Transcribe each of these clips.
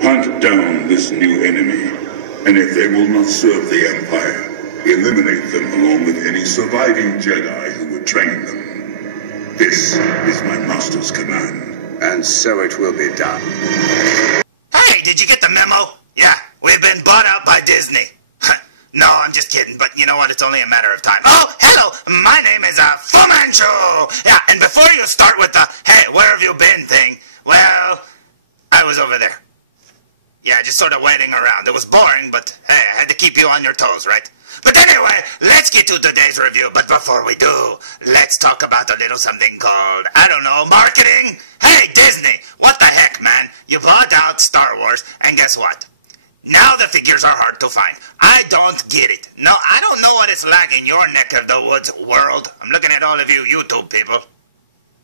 Hunt down this new enemy, and if they will not serve the Empire, eliminate them along with any surviving Jedi who would train them. This is my master's command. And so it will be done. Hey, did you get the memo? Yeah, we've been bought out by Disney. No, I'm just kidding, but you know what? It's only a matter of time. Oh, hello! My name is Fu Manchu! Yeah, and before you start with the, hey, where have you been thing, well, I was over there. Yeah, just sort of waiting around. It was boring, but hey, I had to keep you on your toes, right? But anyway, let's get to today's review. But before we do, let's talk about a little something called, I don't know, marketing? Hey, Disney, what the heck, man? You bought out Star Wars, and guess what? Now the figures are hard to find. I don't get it. No, I don't know what it's like in your neck of the woods world. I'm looking at all of you YouTube people.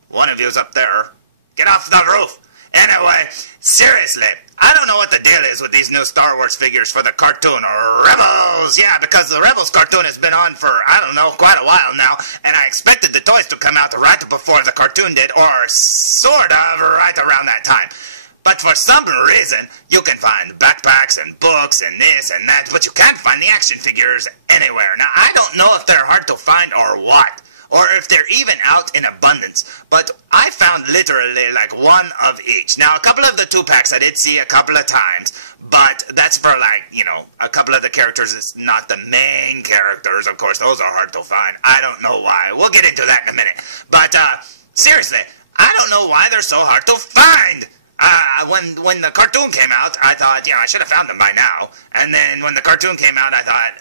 One of you's up there. Get off the roof. Anyway, seriously, I don't know what the deal is with these new Star Wars figures for the cartoon Rebels. Yeah, because the Rebels cartoon has been on for, I don't know, quite a while now, and I expected the toys to come out right before the cartoon did, or sort of right around that time. But for some reason, you can find backpacks and books and this and that, but you can't find the action figures anywhere. Now, I don't know if they're hard to find or what, or if they're even out in abundance, but I found literally like one of each. Now, a couple of the 2-packs I did see a couple of times, but that's for like, you know, a couple of the characters. It's not the main characters, of course. Those are hard to find. I don't know why. We'll get into that in a minute. But seriously, I don't know why they're so hard to find. When the cartoon came out, I thought, you know, I should have found them by now. And then when the cartoon came out, I thought,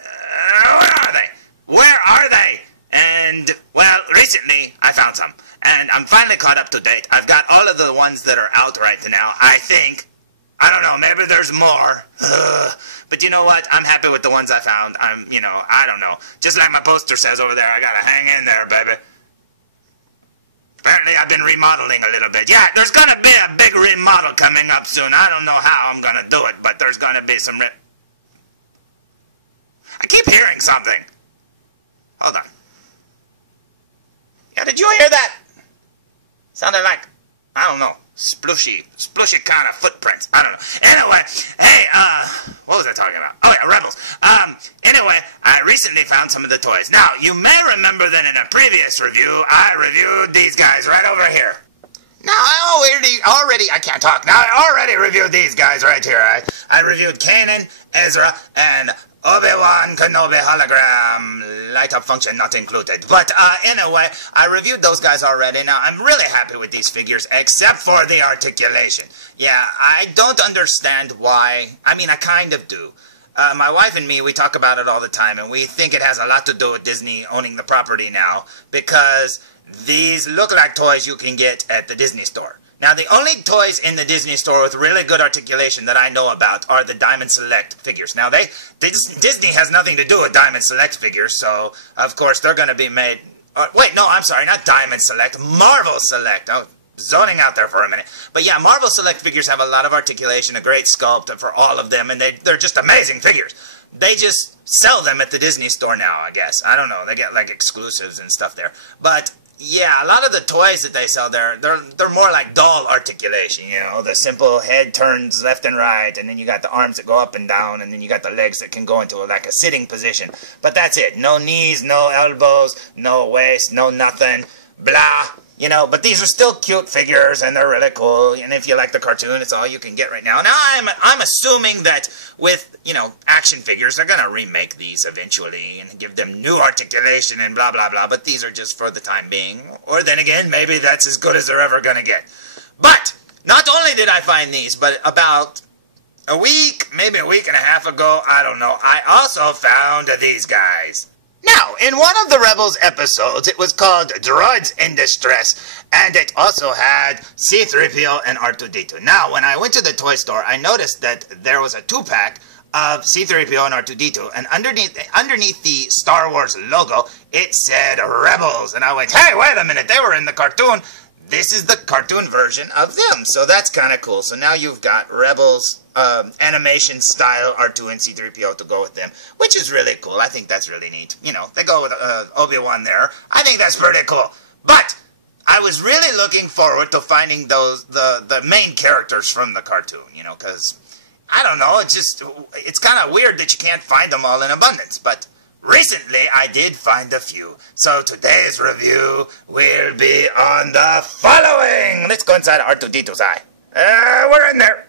where are they? Where are they? And, well, recently, I found some. And I'm finally caught up to date. I've got all of the ones that are out right now, I think. I don't know, maybe there's more. But you know what? I'm happy with the ones I found. You know, I don't know. Just like my poster says over there, I gotta hang in there, baby. Apparently, I've been remodeling a little bit. Yeah, there's gonna be a big remodel coming up soon. I don't know how I'm gonna do it, but there's gonna be some I keep hearing something. Hold on. Yeah, did you hear that? Sounded like, I don't know, splooshy kind of footprints. I don't know. Anyway, hey, what was I talking about? Oh, yeah, Rebels. Anyway, I recently found some of the toys. Now, you may remember that in a previous review, I reviewed these guys right over here. Now, I can't talk. Now, I already reviewed these guys right here. I reviewed Kanan, Ezra, and Obi-Wan Kenobi hologram, light up function not included. But anyway, I reviewed those guys already. Now, I'm really happy with these figures, except for the articulation. Yeah, I don't understand why. I mean, I kind of do. My wife and me, we talk about it all the time, and we think it has a lot to do with Disney owning the property now, because these look like toys you can get at the Disney store. Now, the only toys in the Disney store with really good articulation that I know about are the Diamond Select figures. Now, Disney has nothing to do with Diamond Select figures, so, of course, they're going to be made... wait, no, I'm sorry, not Diamond Select, Marvel Select. Oh, zoning out there for a minute. But yeah, Marvel Select figures have a lot of articulation, a great sculpt for all of them, and they're just amazing figures. They just sell them at the Disney store now, I guess. I don't know, they get, like, exclusives and stuff there. But... yeah, a lot of the toys that they sell there, they're more like doll articulation, you know, the simple head turns left and right, and then you got the arms that go up and down, and then you got the legs that can go into like a sitting position. But that's it. No knees, no elbows, no waist, no nothing, blah, you know, but these are still cute figures, and they're really cool, and if you like the cartoon, it's all you can get right now. Now, I'm assuming that with, you know, action figures, they're gonna remake these eventually, and give them new articulation and blah, blah, blah, but these are just for the time being, or then again, maybe that's as good as they're ever gonna get. But, not only did I find these, but about a week, maybe a week and a half ago, I don't know, I also found these guys. Now, in one of the Rebels episodes, it was called Droids in Distress, and it also had C-3PO and R2-D2. Now, when I went to the toy store, I noticed that there was a 2-pack of C-3PO and R2-D2, and underneath the Star Wars logo, it said Rebels, and I went, hey, wait a minute, they were in the cartoon. This is the cartoon version of them, so that's kind of cool. So now you've got Rebels animation style R2 and C-3PO to go with them, which is really cool. I think that's really neat. You know, they go with Obi-Wan there. I think that's pretty cool. But I was really looking forward to finding those the main characters from the cartoon, you know, because I don't know, it's kind of weird that you can't find them all in abundance, but recently I did find a few. So today's review will be on the following. Let's go inside R2-D2's eye. We're in there.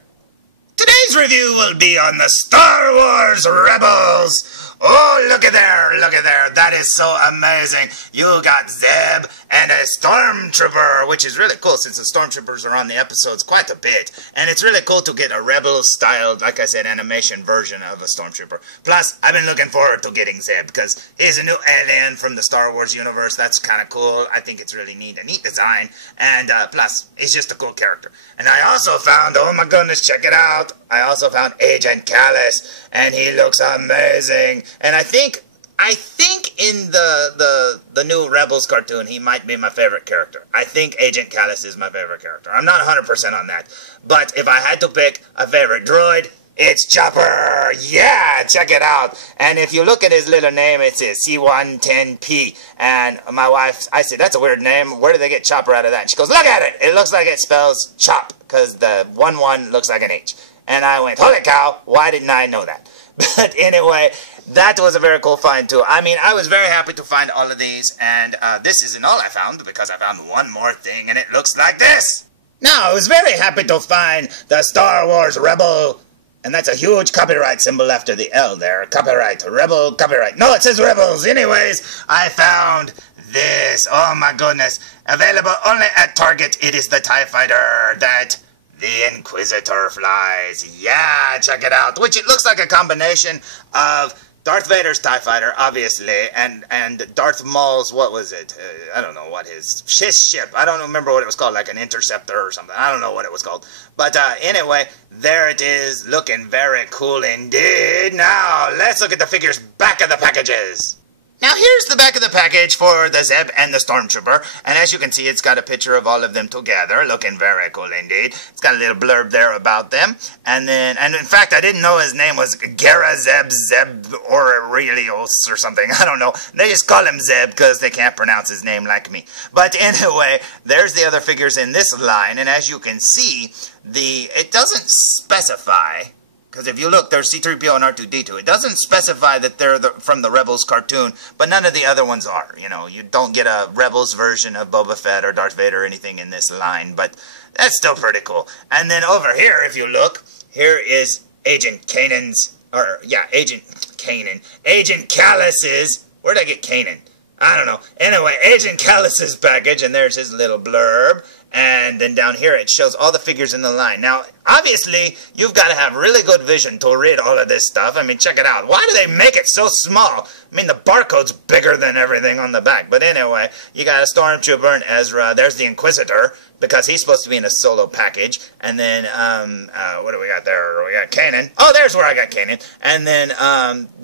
Today's review will be on the Star Wars Rebels. Oh, look at there, look at there. That is so amazing. You got Zeb and a Stormtrooper, which is really cool since the Stormtroopers are on the episodes quite a bit. And it's really cool to get a Rebel-styled, like I said, animation version of a Stormtrooper. Plus, I've been looking forward to getting Zeb because he's a new alien from the Star Wars universe. That's kind of cool. I think it's really neat, a neat design. And plus, he's just a cool character. And I also found, oh my goodness, check it out. I also found Agent Kallus, and he looks amazing. And I think in the new Rebels cartoon, he might be my favorite character. I think Agent Kallus is my favorite character. I'm not 100% on that. But if I had to pick a favorite droid, it's Chopper! Yeah, check it out. And if you look at his little name, it says C110P. And my wife, I said, that's a weird name. Where did they get Chopper out of that? And she goes, look at it. It looks like it spells chop, because the 1-1 looks like an H. And I went, holy cow, why didn't I know that? But anyway, that was a very cool find too. I mean, I was very happy to find all of these, and this isn't all I found, because I found one more thing, and it looks like this. Now, I was very happy to find the Star Wars Rebel, and that's a huge copyright symbol after the L there. Copyright, Rebel, copyright. No, it says Rebels. Anyways, I found this. Oh my goodness. Available only at Target. It is the TIE Fighter that the Inquisitor flies. Yeah, check it out. Which it looks like a combination of Darth Vader's TIE Fighter, obviously, and Darth Maul's, what was it? I don't know what his ship. I don't remember what it was called, like an Interceptor or something. I don't know what it was called. But anyway, there it is, looking very cool indeed. Now, let's look at the figures back of the packages. Now here's the back of the package for the Zeb and the Stormtrooper, and as you can see, it's got a picture of all of them together, looking very cool indeed. It's got a little blurb there about them, and in fact, I didn't know his name was Gara Zeb Aurelios or something, I don't know. They just call him Zeb because they can't pronounce his name like me. But anyway, there's the other figures in this line, and as you can see, it doesn't specify. Because if you look, there's C-3PO and R2-D2. It doesn't specify that they're from the Rebels cartoon, but none of the other ones are. You know, you don't get a Rebels version of Boba Fett or Darth Vader or anything in this line, but that's still pretty cool. And then over here, if you look, here is Agent Kanan's, Agent Kallus's, where'd I get Kanan? I don't know. Anyway, Agent Kallus's package, and there's his little blurb. And then down here, it shows all the figures in the line. Now, obviously, you've got to have really good vision to read all of this stuff. I mean, check it out. Why do they make it so small? I mean, the barcode's bigger than everything on the back. But anyway, you got a Stormtrooper and Ezra. There's the Inquisitor, because he's supposed to be in a solo package. And then, what do we got there? We got Kanan. Oh, there's where I got Kanan. And then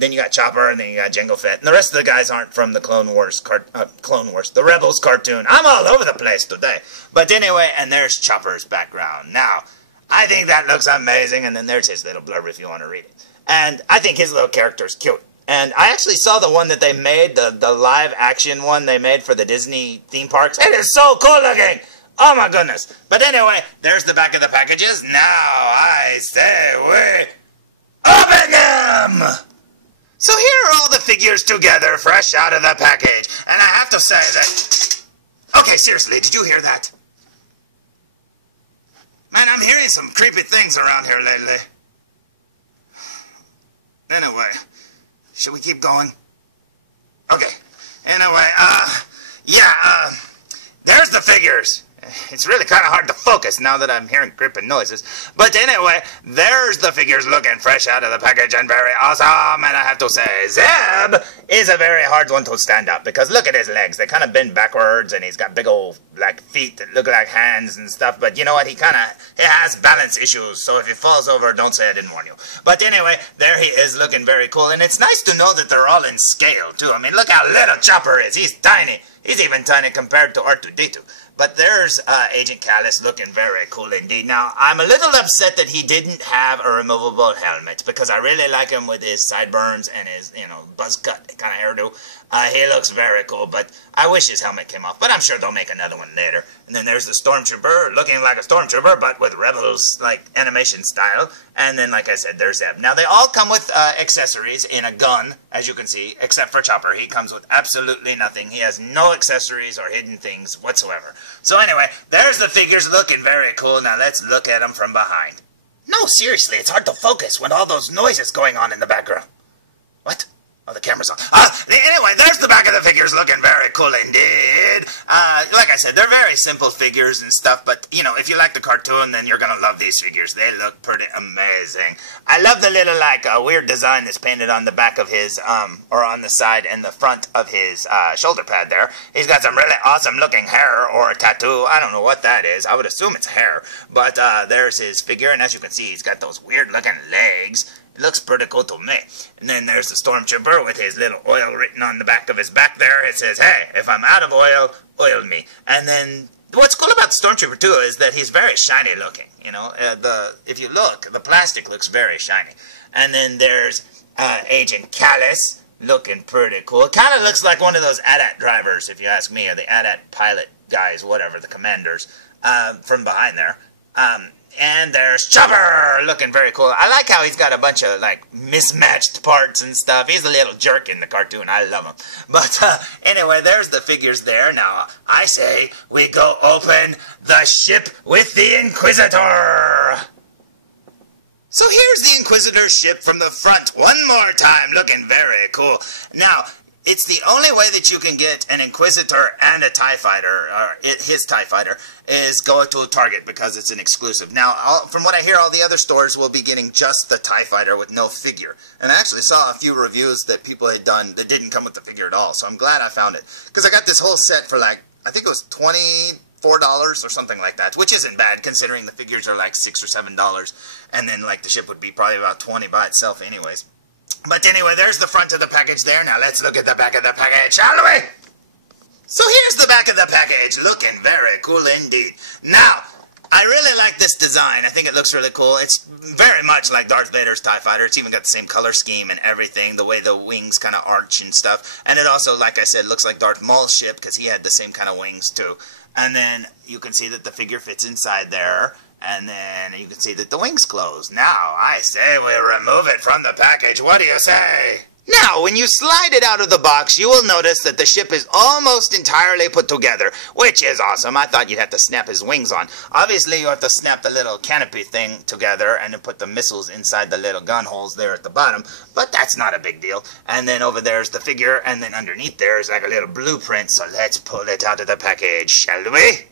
you got Chopper, and then you got Jango Fett. And the rest of the guys aren't from the Clone Wars, the Rebels cartoon. I'm all over the place today. But anyway, and there's Chopper's background. Now, I think that looks amazing, and then there's his little blurb if you want to read it. And I think his little character is cute. And I actually saw the one that they made, the live-action one they made for the Disney theme parks. It is so cool looking! Oh my goodness. But anyway, there's the back of the packages. Now, I say we open them! So here are all the figures together, fresh out of the package. And I have to say that... Okay, seriously, did you hear that? Man, I'm hearing some creepy things around here lately. Anyway, should we keep going? Okay. Anyway, there's the figures. It's really kind of hard to focus now that I'm hearing creeping noises. But anyway, there's the figures looking fresh out of the package and very awesome. And I have to say, Zeb is a very hard one to stand up. Because look at his legs. They kind of bend backwards. And he's got big old like feet that look like hands and stuff. But you know what? He has balance issues. So if he falls over, don't say I didn't warn you. But anyway, there he is looking very cool. And it's nice to know that they're all in scale, too. I mean, look how little Chopper is. He's tiny. He's even tiny compared to R2-D2. But there's Agent Kallus looking very cool indeed. Now, I'm a little upset that he didn't have a removable helmet, because I really like him with his sideburns and his, buzz cut kind of hairdo. He looks very cool, but I wish his helmet came off. But I'm sure they'll make another one later. And then there's the Stormtrooper, looking like a Stormtrooper, but with Rebels, like, animation style. And then, like I said, there's Zeb. Now, they all come with accessories in a gun, as you can see, except for Chopper. He comes with absolutely nothing. He has no accessories or hidden things whatsoever. So anyway, there's the figures looking very cool. Now, let's look at them from behind. No, seriously, it's hard to focus with all those noises going on in the background. What? Oh, the camera's on. Anyway, there's the back of the figures looking very cool indeed. Like I said, they're very simple figures and stuff, but, if you like the cartoon, then you're going to love these figures. They look pretty amazing. I love the little, weird design that's painted on the back of his, or on the side and the front of his shoulder pad there. He's got some really awesome looking hair or a tattoo. I don't know what that is. I would assume it's hair. But there's his figure, and as you can see, he's got those weird looking legs. It looks pretty cool to me. And then there's the Stormtrooper with his little oil written on the back of his back there. It says, hey, if I'm out of oil, oil me. And then what's cool about the Stormtrooper, too, is that he's very shiny looking. If you look, the plastic looks very shiny. And then there's Agent Kallus looking pretty cool. It kind of looks like one of those AT-AT drivers, if you ask me, or the AT-AT pilot guys, whatever, the commanders, from behind there. And there's Chopper, looking very cool. I like how he's got a bunch of, mismatched parts and stuff. He's a little jerk in the cartoon. I love him. But, anyway, there's the figures there. Now, I say we go open the ship with the Inquisitor. So here's the Inquisitor's ship from the front one more time, looking very cool. Now, it's the only way that you can get an Inquisitor and a TIE Fighter, or his TIE Fighter, is go to Target because it's an exclusive. Now, from what I hear, all the other stores will be getting just the TIE Fighter with no figure. And I actually saw a few reviews that people had done that didn't come with the figure at all, so I'm glad I found it. Because I got this whole set for I think it was $24 or something like that, which isn't bad considering the figures are $6 or $7, and then the ship would be probably about $20 by itself anyways. But anyway, there's the front of the package there. Now let's look at the back of the package, shall we? So here's the back of the package, looking very cool indeed. Now, I really like this design. I think it looks really cool. It's very much like Darth Vader's TIE Fighter. It's even got the same color scheme and everything, the way the wings kind of arch and stuff. And it also, like I said, looks like Darth Maul's ship because he had the same kind of wings too. And then you can see that the figure fits inside there. And then you can see that the wings close. Now, I say we remove it from the package. What do you say? Now, when you slide it out of the box, you will notice that the ship is almost entirely put together, which is awesome. I thought you'd have to snap his wings on. Obviously, you have to snap the little canopy thing together and then put the missiles inside the little gun holes there at the bottom, but that's not a big deal. And then over there's the figure, and then underneath there is like a little blueprint, so let's pull it out of the package, shall we?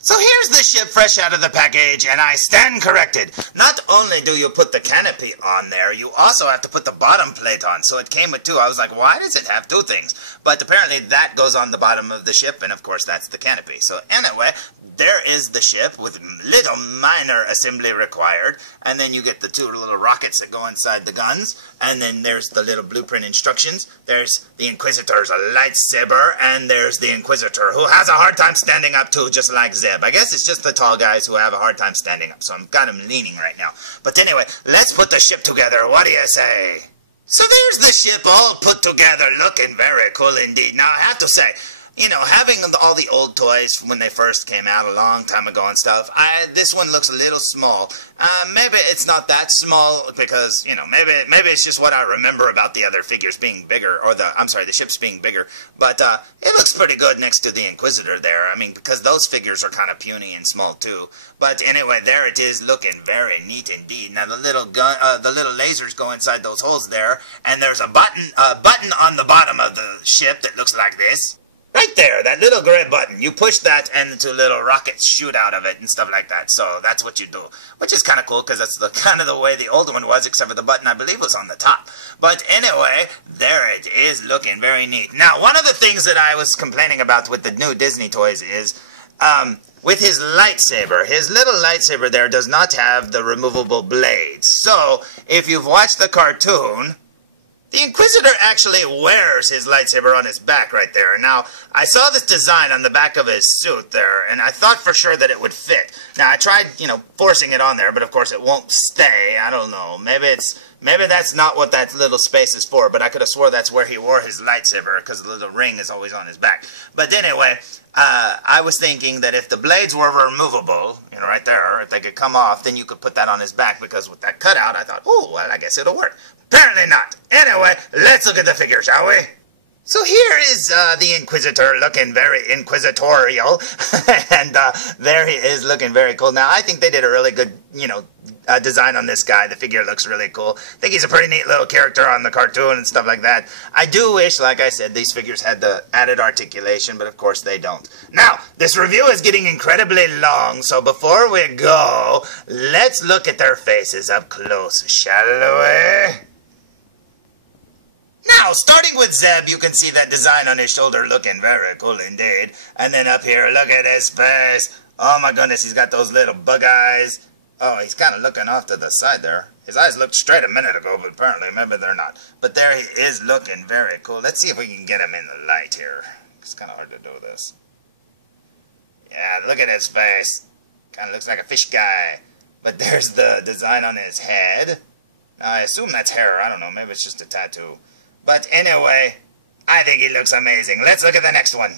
So here's the ship fresh out of the package, and I stand corrected. Not only do you put the canopy on there, you also have to put the bottom plate on. So it came with two. I was like, why does it have two things? But apparently that goes on the bottom of the ship, and of course that's the canopy. So anyway, there is the ship with little minor assembly required. And then you get the two little rockets that go inside the guns. And then there's the little blueprint instructions. There's the Inquisitor's lightsaber, and there's the Inquisitor, who has a hard time standing up too, just like Zeb. I guess it's just the tall guys who have a hard time standing up, so I'm kind of leaning right now. But anyway, let's put the ship together. What do you say? So there's the ship all put together, looking very cool indeed. Now, I have to say, having all the old toys when they first came out a long time ago and stuff, this one looks a little small. Maybe it's not that small because, maybe it's just what I remember about the other figures being bigger, or the ships being bigger. But it looks pretty good next to the Inquisitor there. I mean, because those figures are kind of puny and small too. But anyway, there it is, looking very neat indeed. Now the little lasers go inside those holes there, and there's a button on the bottom of the ship that looks like this. Right there, that little gray button. You push that and the two little rockets shoot out of it and stuff like that. So that's what you do, which is kind of cool because that's kind of the way the old one was, except for the button I believe was on the top. But anyway, there it is, looking very neat. Now, one of the things that I was complaining about with the new Disney toys is with his lightsaber. His little lightsaber there does not have the removable blades. So if you've watched the cartoon, The Inquisitor actually wears his lightsaber on his back right there. Now, I saw this design on the back of his suit there, and I thought for sure that it would fit. Now, I tried, forcing it on there, but of course it won't stay. I don't know. Maybe that's not what that little space is for, but I could have swore that's where he wore his lightsaber, because the little ring is always on his back. But anyway, I was thinking that if the blades were removable, right there, if they could come off, then you could put that on his back, because with that cutout, I thought, oh, well, I guess it'll work. Apparently not. Anyway, let's look at the figure, shall we? So here is the Inquisitor looking very inquisitorial, and there he is looking very cool. Now, I think they did a really good, design on this guy. The figure looks really cool. I think he's a pretty neat little character on the cartoon and stuff like that. I do wish, like I said, these figures had the added articulation, but of course they don't. Now, this review is getting incredibly long, so before we go, let's look at their faces up close, shall we? Now, starting with Zeb, you can see that design on his shoulder looking very cool indeed. And then up here, look at his face. Oh my goodness, he's got those little bug eyes. Oh, he's kind of looking off to the side there. His eyes looked straight a minute ago, but apparently, maybe they're not. But there he is looking very cool. Let's see if we can get him in the light here. It's kind of hard to do this. Yeah, look at his face. Kind of looks like a fish guy. But there's the design on his head. Now, I assume that's hair. I don't know. Maybe it's just a tattoo. But anyway, I think he looks amazing. Let's look at the next one.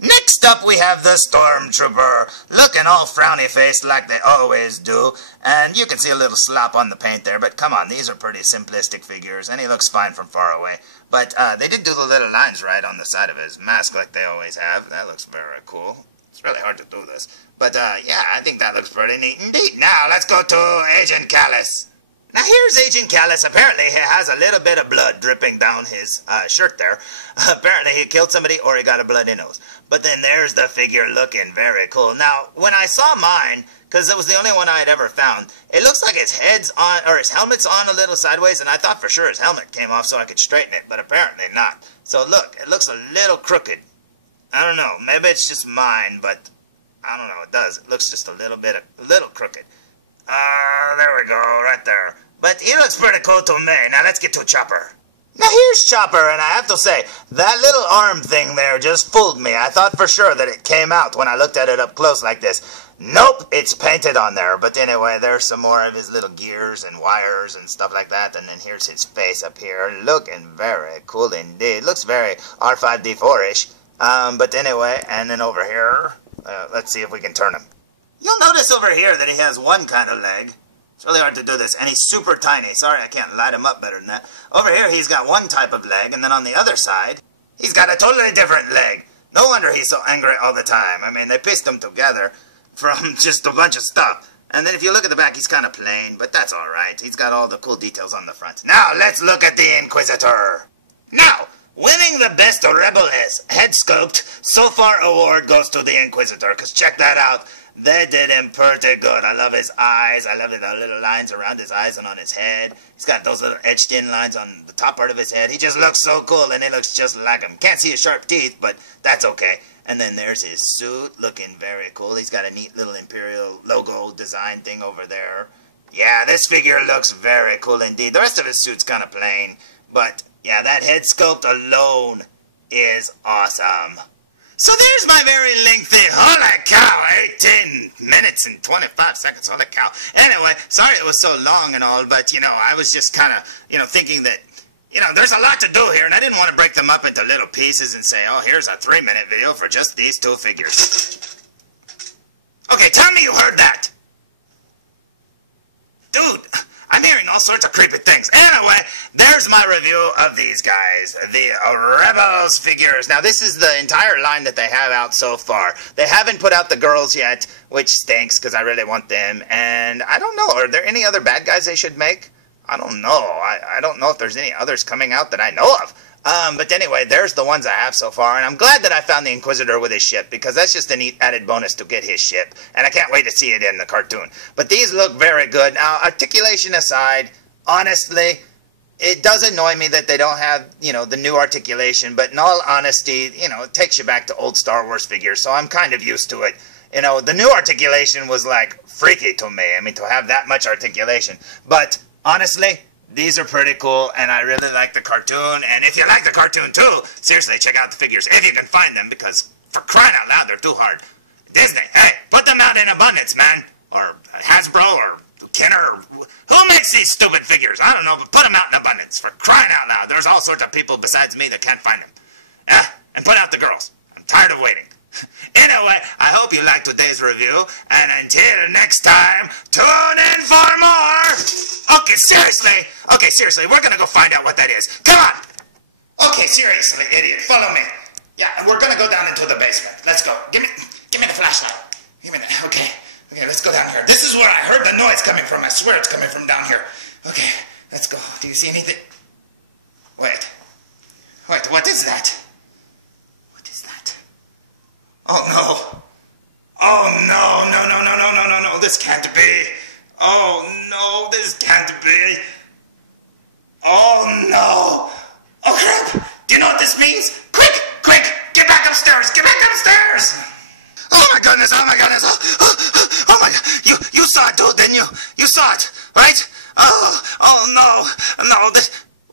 Next up, we have the Stormtrooper, looking all frowny-faced like they always do. And you can see a little slop on the paint there, but come on, these are pretty simplistic figures, and he looks fine from far away. But they did do the little lines right on the side of his mask like they always have. That looks very cool. It's really hard to do this. But yeah, I think that looks pretty neat indeed. Now, let's go to Agent Kallus. Now here's Agent Kallus. Apparently he has a little bit of blood dripping down his shirt there. Apparently he killed somebody or he got a bloody nose. But then there's the figure looking very cool. Now, when I saw mine, because it was the only one I had ever found, it looks like his head's on, or his helmet's on a little sideways, and I thought for sure his helmet came off so I could straighten it, but apparently not. So look, it looks a little crooked. I don't know, maybe it's just mine, but I don't know, it does. It looks just a little crooked. There we go, right there. But he looks pretty cool to me. Now let's get to Chopper. Now here's Chopper, and I have to say, that little arm thing there just fooled me. I thought for sure that it came out when I looked at it up close like this. Nope, it's painted on there. But anyway, there's some more of his little gears and wires and stuff like that. And then here's his face up here, looking very cool indeed. Looks very R5D4-ish. But anyway, and then over here, let's see if we can turn him. You'll notice over here that he has one kind of leg. It's really hard to do this, and he's super tiny. Sorry, I can't light him up better than that. Over here, he's got one type of leg, and then on the other side, he's got a totally different leg. No wonder he's so angry all the time. I mean, they pieced him together from just a bunch of stuff. And then if you look at the back, he's kind of plain, but that's all right. He's got all the cool details on the front. Now, let's look at the Inquisitor. Now, winning the Best Rebel Head Sculpt So Far award goes to the Inquisitor, because check that out. They did him pretty good. I love his eyes. I love the little lines around his eyes and on his head. He's got those little etched-in lines on the top part of his head. He just looks so cool, and he looks just like him. Can't see his sharp teeth, but that's okay. And then there's his suit, looking very cool. He's got a neat little Imperial logo design thing over there. Yeah, this figure looks very cool indeed. The rest of his suit's kind of plain, but yeah, that head sculpt alone is awesome. So there's my very lengthy, holy cow, 18 minutes and 25 seconds, holy cow. Anyway, sorry it was so long and all, but, I was just kind of, thinking that, there's a lot to do here, and I didn't want to break them up into little pieces and say, oh, here's a 3-minute video for just these two figures. Okay, tell me you heard that. Dude, I'm hearing all sorts of creepy things. Anyway, there's my review of these guys, the Rebels figures. Now, this is the entire line that they have out so far. They haven't put out the girls yet, which stinks because I really want them. And I don't know, are there any other bad guys they should make? I don't know. I don't know if there's any others coming out that I know of. But anyway, there's the ones I have so far, and I'm glad that I found the Inquisitor with his ship, because that's just a neat added bonus to get his ship, and I can't wait to see it in the cartoon. But these look very good. Now, articulation aside, honestly, it does annoy me that they don't have, the new articulation, but in all honesty, it takes you back to old Star Wars figures, so I'm kind of used to it. The new articulation was, like, freaky to me. I mean, to have that much articulation. But honestly, These are pretty cool, and I really like the cartoon. And if you like the cartoon too, seriously, check out the figures if you can find them, because for crying out loud, they're too hard. Disney, hey, put them out in abundance, man. Or Hasbro, or Kenner, or who makes these stupid figures? I don't know, but put them out in abundance. For crying out loud, there's all sorts of people besides me that can't find them. And put out the girls. I'm tired of waiting. Anyway, I hope you liked today's review, and until next time, tune in for more! Okay, seriously, we're gonna go find out what that is. Come on! Okay, seriously, idiot, follow me. Yeah, we're gonna go down into the basement. Let's go. Give me the flashlight. Give me that. Okay, let's go down here. This is where I heard the noise coming from. I swear it's coming from down here. Okay, let's go. Do you see anything? Wait, what is that? Oh no. Oh no, this can't be. Oh no, this can't be. Oh no. Oh crap. Do you know what this means? Quick, get back upstairs, Oh my goodness. Oh my God. You saw it, dude, didn't you? You saw it, right? Oh no.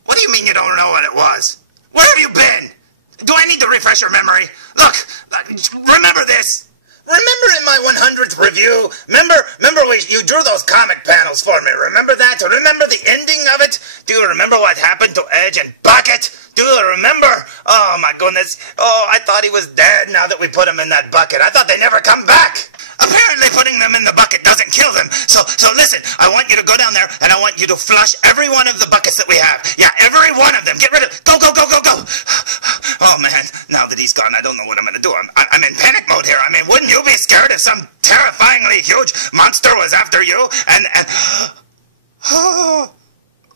What do you mean you don't know what it was? Where have you been? Do I need to refresh your memory? Look, remember this. Remember in my 100th review? Remember you drew those comic panels for me. Remember that? Remember the ending of it? Do you remember what happened to Edge and Bucket? Do you remember? Oh my goodness. Oh, I thought he was dead now that we put him in that bucket. I thought they'd never come back. Apparently putting them in the bucket doesn't kill them. So listen, I want you to go down there and I want you to flush every one of the buckets that we have. Yeah, every one of them. Get rid of it. Go. Oh man, now that he's gone, I don't know what I'm going to do. I'm in panic mode here. I mean, wouldn't you be scared if some terrifyingly huge monster was after you? And oh,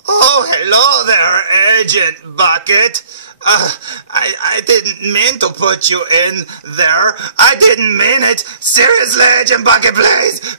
hello there, Agent Bucket. I didn't mean to put you in there. I didn't mean it. Seriously, Agent Bucket, please.